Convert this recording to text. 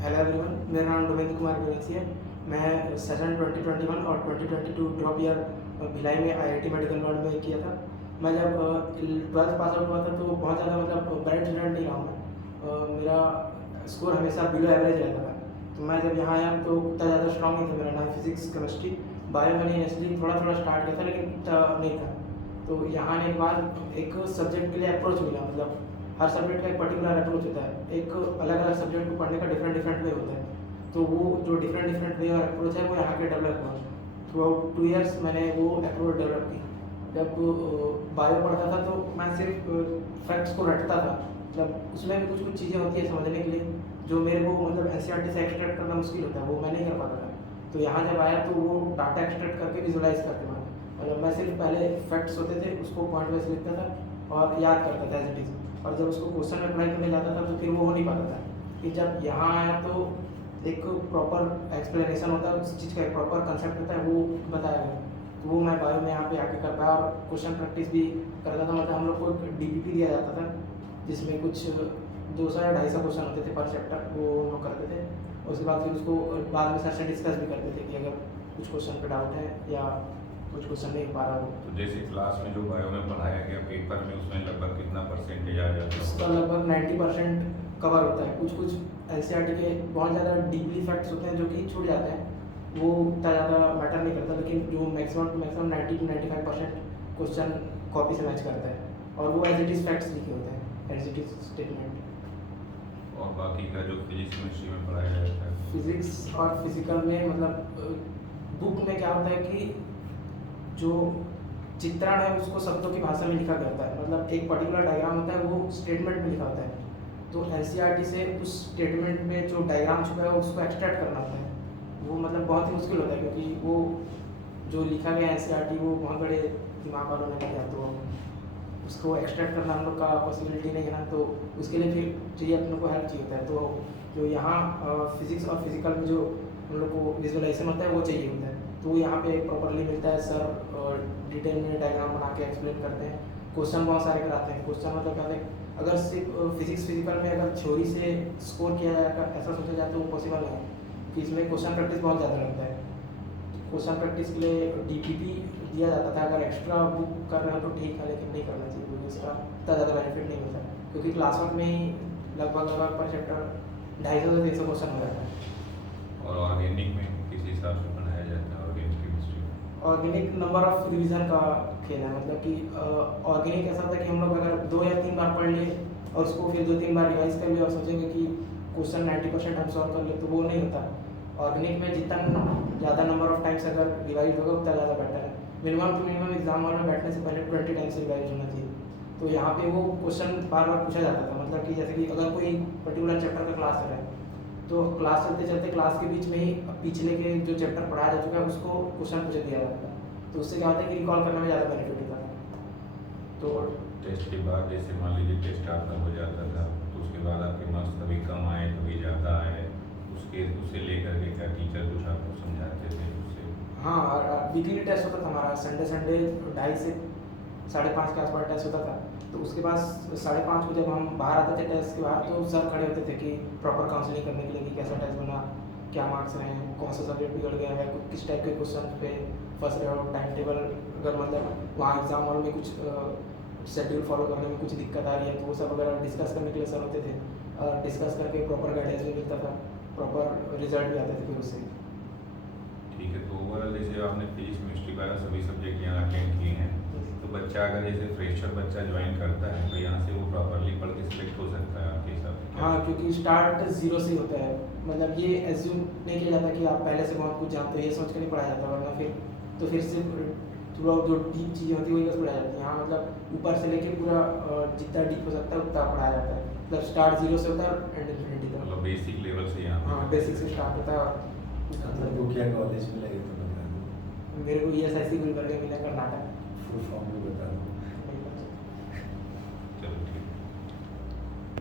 Hello everyone, मेरा नाम डोमेंद्र कुमार बेनेसी है। मैं सेशन 2021 और 2022 ड्रॉप ईयर भिलाई में आईआईटी मेडिकल वर्ल्ड में किया था। मैं जब 12th पास आउट हुआ था तो बहुत ज़्यादा ब्राइट स्टूडेंट नहीं रहा मैं। मेरा स्कोर हमेशा बिलो एवरेज रहता था। तो मैं जब यहाँ आया तो उतना ज़्यादा स्ट्रॉन्ग नहीं था मेरा, ना फिजिक्स केमिस्ट्री। बायो मैंने इनिशियली थोड़ा थोड़ा स्टार्ट किया था लेकिन उतना नहीं था। तो यहाँ आने के बाद एक सब्जेक्ट के लिए अप्रोच मिला, हर सब्जेक्ट का एक पर्टिकुलर अप्रोच होता है। एक अलग अलग सब्जेक्ट को पढ़ने का डिफरेंट डिफरेंट वे होता है। तो वो जो डिफरेंट डिफरेंट वे और अप्रोच है वो यहाँ के डेवलप हुआ। थ्रू आउट 2 ईयर्स मैंने वो अप्रोच डेवलप की। जब बायो पढ़ता था तो मैं सिर्फ फैक्ट्स को रटता था। उसमें भी कुछ कुछ चीज़ें होती है समझने के लिए जो मेरे को एनसीईआरटी से एक्सट्रैक्ट करना मुश्किल होता है, वो मैं नहीं कर पाता था। तो यहाँ जब आया तो वो डाटा एक्सट्रैक्ट करके विजुलाइज करके मैं सिर्फ पहले फैक्ट्स होते थे उसको पॉइंट वाइज लिखता था और याद करता था एज इट इज़। और जब उसको क्वेश्चन में अप्लाई करने जाता था तो फिर वो हो नहीं पाता था। कि जब यहाँ आया तो एक प्रॉपर एक्सप्लेनेशन होता है, उस चीज़ का एक प्रॉपर कंसेप्ट होता है, वो बताया गया। तो वो मैं बायो में यहाँ पे आके कर पाया और क्वेश्चन प्रैक्टिस भी करता था। हम लोग को एक डीपीपी दिया जाता था जिसमें कुछ 200 या 250 क्वेश्चन होते थे पर चैप्टर, वो हम लोग करते थे। उसके बाद फिर उसको बाद में सर से डिस्कस भी करते थे कि अगर कुछ क्वेश्चन पे डाउट है या कुछ क्वेश्चन नहीं पा रहा हो। तो जैसे क्लास में जो बायो में पढ़ाया गया पेपर में उसमें लगभग कितना परसेंटेज आ जाता है? उसका लगभग 90% कवर होता है। कुछ कुछ एनसीईआरटी के बहुत ज़्यादा डीपली फैक्ट्स होते हैं जो कि छूट जाते हैं, वो उतना ज़्यादा मैटर नहीं करता। लेकिन जो maximum to maximum 90 to 95% question copy से मैच करता है और वो एज इट इज़ फैक्ट्स लिखे होते हैं, एज इट इज़ स्टेटमेंट। और बाकी का जो फिजिक्स केमिस्ट्री में पढ़ाया जाता है? फिजिक्स और फिजिकल में बुक में क्या होता है कि जो चित्रण है उसको शब्दों की भाषा में लिखा गया होता है। एक पर्टिकुलर डायग्राम होता है वो स्टेटमेंट में लिखा होता है। तो एनसीईआरटी से उस स्टेटमेंट में जो डायग्राम छुपा है उसको एक्सट्रैक्ट करना होता है। वो बहुत ही मुश्किल होता है क्योंकि वो जो लिखा गया एनसीईआरटी वो बहुत बड़े दिमाग वालों ने लिखा, तो उसको एक्सट्रैक्ट करना हम लोग का पॉसिबिलिटी नहीं है ना। तो उसके लिए फिर चाहिए अपने को हेल्प चाहिए होता है। तो जो यहाँ फिजिक्स और फिजिकल में जो हम लोग को विजुअलाइजेशन होता है वो चाहिए होता है, तो यहाँ पे प्रॉपरली मिलता है। सर डिटेल में डायग्राम बना के एक्सप्लेन करते हैं। क्वेश्चन बहुत सारे कराते हैं। क्वेश्चन कहते हैं अगर सिर्फ फिजिक्स फिजिकल में अगर थ्योरी से स्कोर किया जाएगा ऐसा सोचा जाए तो वो पॉसिबल नहीं है कि इसमें क्वेश्चन प्रैक्टिस बहुत ज़्यादा लगता है। क्वेश्चन प्रैक्टिस के लिए डीपीपी दिया जाता था। अगर एक्स्ट्रा बुक कर रहे हो तो ठीक है, लेकिन नहीं करना चाहिए क्योंकि इसका इतना ज़्यादा बेनिफिट नहीं मिलता, क्योंकि क्लास वर्क में ही लगभग पर चैप्टर 250 से 300 क्वेश्चन हो जाता है। और ऑर्गेनिक में किस हिसाब से पढ़ाया जाता है organic chemistry? Organic number of revision का खेल है। कि ऑर्गेनिक ऐसा होता है कि हम लोग अगर 2 या 3 बार पढ़ लिए और उसको फिर 2-3 बार रिवाइज कर लिए और सोचेंगे कि क्वेश्चन 90% हम सॉल्व कर ले, तो वो नहीं होता। ऑर्गेनिक में जितना ज़्यादा नंबर ऑफ टाइम्स अगर रिवाइज होगा उतना ज़्यादा बेटर है। Minimum to minimum exam hall में बैठने से पहले 20 टाइम्स रिवाइज होना चाहिए। तो यहाँ पे वो क्वेश्चन बार बार पूछा जाता था। कि जैसे कि अगर कोई पर्टिकुलर चैप्टर का क्लास है तो क्लास चलते चलते क्लास के बीच में ही पिछले के जो चैप्टर पढ़ाया जा चुका है उसको क्वेश्चन पूछ दिया जाता है। तो उससे क्या होता है कि रिकॉल करने में ज़्यादा बेनिफिट होता है। तो टेस्ट के बाद जैसे मान लीजिए टेस्ट आपका हो जाता था तो उसके बाद आपके मार्क्स कभी कम आए कभी ज़्यादा आए, उसे लेकर के क्या टीचर कुछ आपको समझाते थे उससे? हाँ, वीकली टेस्ट होता था हमारा। संडे 2:30 से 5:30 के आसपास टेस्ट होता था। तो उसके बाद 5:30 को जब हम बाहर आते थे टेस्ट के बाहर तो सर खड़े होते थे कि प्रॉपर काउंसलिंग करने के लिए कि कैसा टेस्ट बना, क्या मार्क्स रहे हैं, कौन सा सब्जेक्ट बिगड़ गया है, किस टाइप के क्वेश्चन पे फंस रहे हो, टाइम टेबल अगर वहाँ एग्जाम हॉल में कुछ शेड्यूल फॉलो करने में कुछ दिक्कत आ रही है तो वो सब वगैरह डिस्कस करने के लिए सर होते थे। डिस्कस करके प्रॉपर गाइडेंस भी मिलता था, प्रॉपर रिजल्ट भी आते थे फिर उससे। ठीक है, तो ओवरऑल जैसे आपने फिजिक्स केमिस्ट्री वाला सभी सब्जेक्ट यहाँ अटेंड किए हैं, तो बच्चा अगर जैसे फ्रेशर बच्चा ज्वाइन करता है तो यहाँ से वो प्रॉपरली पढ़ के सिलेक्ट हो सकता है आपके हिसाब से? हाँ, क्योंकि स्टार्ट 0 से ही होता है। ये एज्यूम नहीं किया जाता कि आप पहले से बहुत कुछ जानते हो, ये सोच के नहीं पढ़ाया जाता। वरना फिर सिर्फ थोड़ा जो डीप चीज़ें होती है वही बस पढ़ाई जाती है। यहाँ ऊपर से लेके पूरा जितना डीप हो सकता है उतना पढ़ाया जाता है। स्टार्ट 0 से होता है और एंड इन्फिनिटी तक। बेसिक लेवल से यहाँ? हाँ, बेसिक से स्टार्ट होता है। वो क्या कॉलेज में लगे तो बता दो। मेरे को ESIC गुलबर्गा मिला, कर्नाटक। फुल फॉर्म भी बता दो।